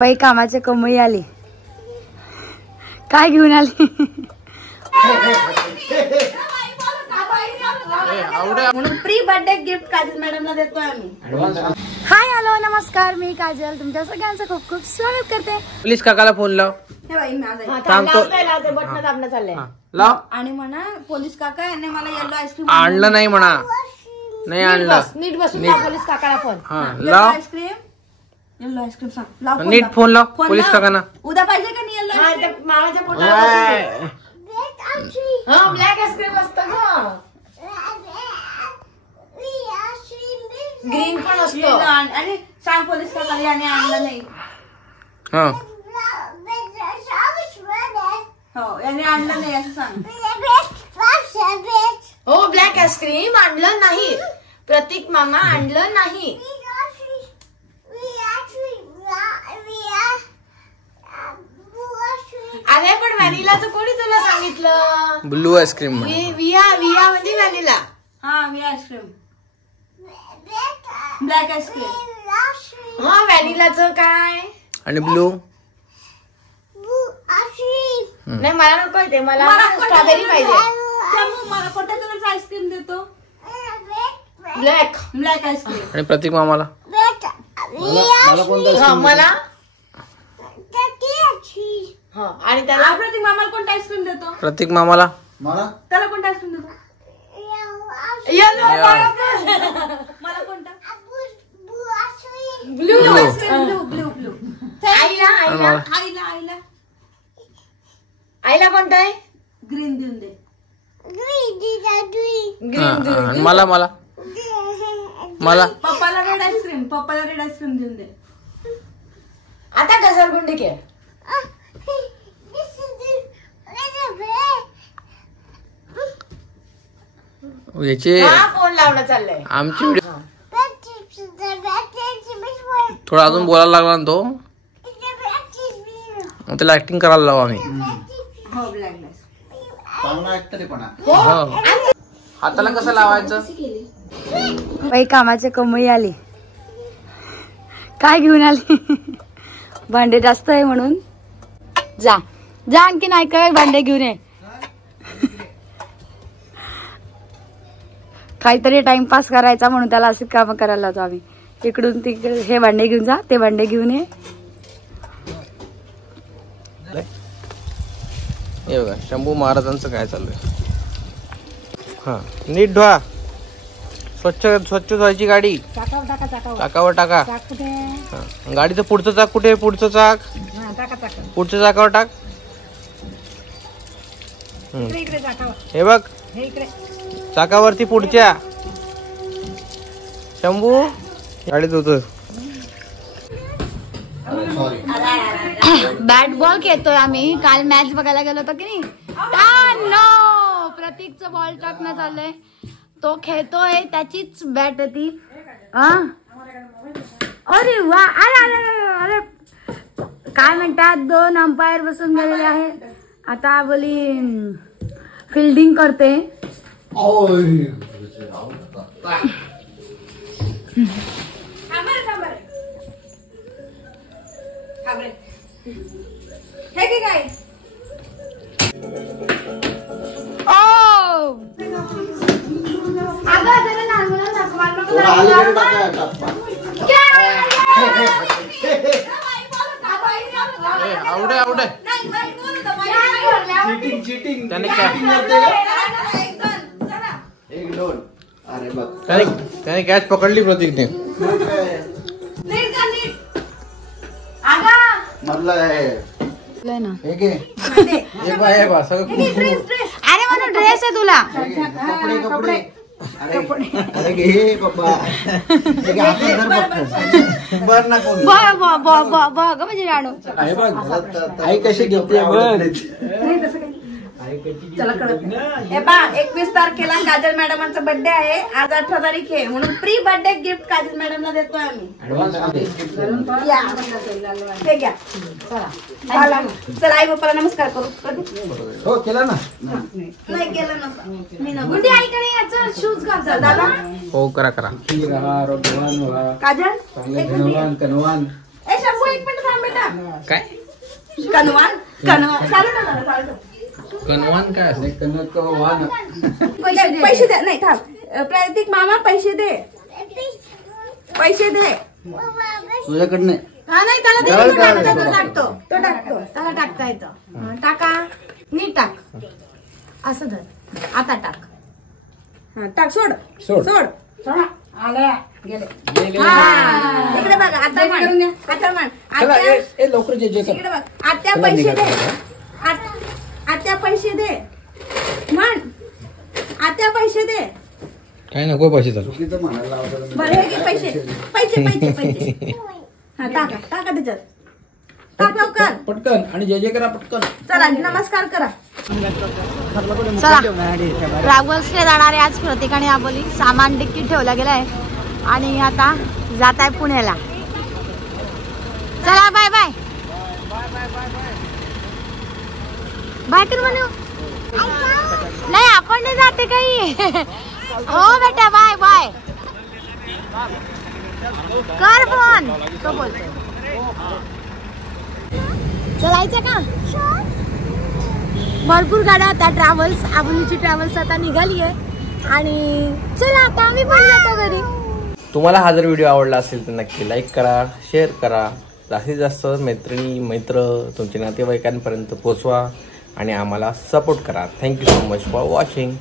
बाई कामाची कमाई आली, काय घेऊन आली? म्हणून प्री बर्थडे गिफ्ट काजल मॅडमला देतोय आम्ही. हाय हॅलो नमस्कार, मी काजल तुमच्या सगळ्यांचं खूप खूप स्वागत करते. प्लीज काकाला फोन लाव. हे बाई माझा बटन दाबणं चाललंय. लाव. आणि म्हणा पोलीस काका यांनी मला येलो आईस्क्रीम आणलं नाही म्हणा, नाही आणलं. नीट बसून पोलीस काकाला फोन. हा लाव. आईस्क्रीम येलो आईस्क्रीम सांग लाव. नीट फोन लाव पोलीस काकांना. उद्या पाहिजे का नाही येलो मामाच्या पोटाला ब्लॅक आईस्क्रीम असतं ग, ग्रीन पण असतो. आणि सांग पोलीस काका याने आणलं नाही. हा हो याने आणलं नाही असं सांग. हो ब्लॅक आईस्क्रीम आणलं नाही, प्रतीक मामा आणलं नाही. अरे पण व्हॅनिलाचं कोणी तुला सांगितलं? ब्लू आईस्क्रीम विया विया म्हणजे व्हॅनिला. हा मी आईस्क्रीम ब्लॅक आईस्क्रीम. हा व्हॅनिलाचं काय आणि ब्लू नाही मला नको ते, मला स्ट्रॉबेरी पाहिजे. मला कोणत्या कलरचा आईस्क्रीम देतो? Black black ice cream. आणि प्रतीक मामाला मला आणि त्याला प्रतीक मामाला कोणता आईस्क्रीम देतो? प्रतीक मामाला त्याला कोणता आईस्क्रीम देतो? मला कोणता? Blue blue blue blue. आईला आईला आईला आईला आईला कोणतं आहे? ग्रीन देऊन दे. आणि मला मला मला पप्पाला रेड आईस्क्रीम, पप्पाला रेड आईस्क्रीम देऊन दे. आता घसरगुंडी खेळ. याचे फोन लावणं चाललंय. आमची व्हिडिओ थोडा अजून बोलायला लागला ना तो, मग त्याला ऍक्टिंग करायला लावू आम्ही. हो ब्लॅक हाताला कसं लावायचं? बाई कामाची कमाई आली, काय घेऊन आली? भांडे जास्त आहे म्हणून जा जा आणखी नाही काय भांडे घेऊन ये. काहीतरी टाइमपास करायचा म्हणून त्याला अशी काम करायला लावतो आम्ही. इकडून तिकडे हे भांडे घेऊन जा, ते भांडे घेऊन ये. हे बघा शंभू महाराजांचं काय चालू आहे. हा नीट धुवा, स्वच्छ स्वच्छ धुवायची गाडी. चाकावर टाका. हा. गाडीचं पुढचं चाक कुठे? पुढचं चाक पुढच्या चाकावर टाक. हे बघ चाकावरती पुढच्या. शंभू गाडीत होत. बॅट बॉल खेळतोय आम्ही. काल मॅच बघायला गेलो होतो की नाही. नो प्रतीकचं बॉल टाकणं चाललंय, तो खेळतोय, त्याचीच बॅट ती. अरे वा अरे काय म्हणतात, 2 अंपायर बसून गेलेले आहेत. आता बोली फिल्डिंग करते. हे की काय आवडे आवडे त्याने कॅच पकडली प्रतीकने. अरे म्हणून ड्रेस आहे तुला. बघ म्हणजे राणू आई कशी घेते. 21 तारखेला काजल मॅडमांचा बर्थडे आहे. आज 18 तारीख आहे म्हणून प्री बर्थडे गिफ्ट काजल मॅडमला देतोय आम्ही. हे घ्या. चला आई बाप्पाला नमस्कार करू. हो केला ना. नाही केलं नसतं. गुंडी आईकडे याचं शूज घाल दादा. हो करा करा. काजल शंभू एक मिनिट थांब बेटा. काय कनवान कनवान चालू ना जरा, चालू. कनवान काय असते? पैसे दे नाही थांब. प्रतीक मामा पैसे दे, पैसे दे. तुझ्याकडे नाही. हा नाही त्याला दे, तो टाकतो, तो टाकतो, त्याला टाकता येतं. टाका, नीट टाक, असं धर, आता टाक. हा टाक, सोड सोड. सोड. आल्या गेले. हा, इकडे बघ, आता मान, आता मान. चला, आत्या, ए लवकर जे कर. इकडे बघ, आत्या पैसे दे, आत्या पैसे दे, म्हण आत्या पैसे दे. काय नको पैसे चालू. चुकीचं म्हणायला लावतात. बरं हे घे पैसे, पैसे पैसे पैसे. हा टाका, टाका त्याच्यात, टाक लवकर. पटकन आणि जे करा पटकन. चला नमस्कार करा. चला ट्रॅव्हल्सने जाणारे आज प्रत्येकाने आबोली सामान डिक्कीत ठेवला गेलाय आणि आता जात आहे पुण्याला. चला बाय बाय बाय कर म्हणू. नाही आपण नाही जाते काही. हो बेटा बाय बाय कर फोन. तो बोलतोय चलायचं का. भरपूर गाड्या होत्या. ट्रॅव्हल्स आबोलीची ट्रॅव्हल्स आता निघाली आहे आणि चला आता आम्ही पण जातो घरी. तुम्हाला हा जर व्हिडिओ आवडला असेल तर नक्की लाईक करा, शेअर करा, जास्तीत जास्त मैत्रिणी मित्र तुमच्या नातेवाईकांपर्यंत पोहोचवा आणि आम्हाला सपोर्ट करा. Thank you so much for watching.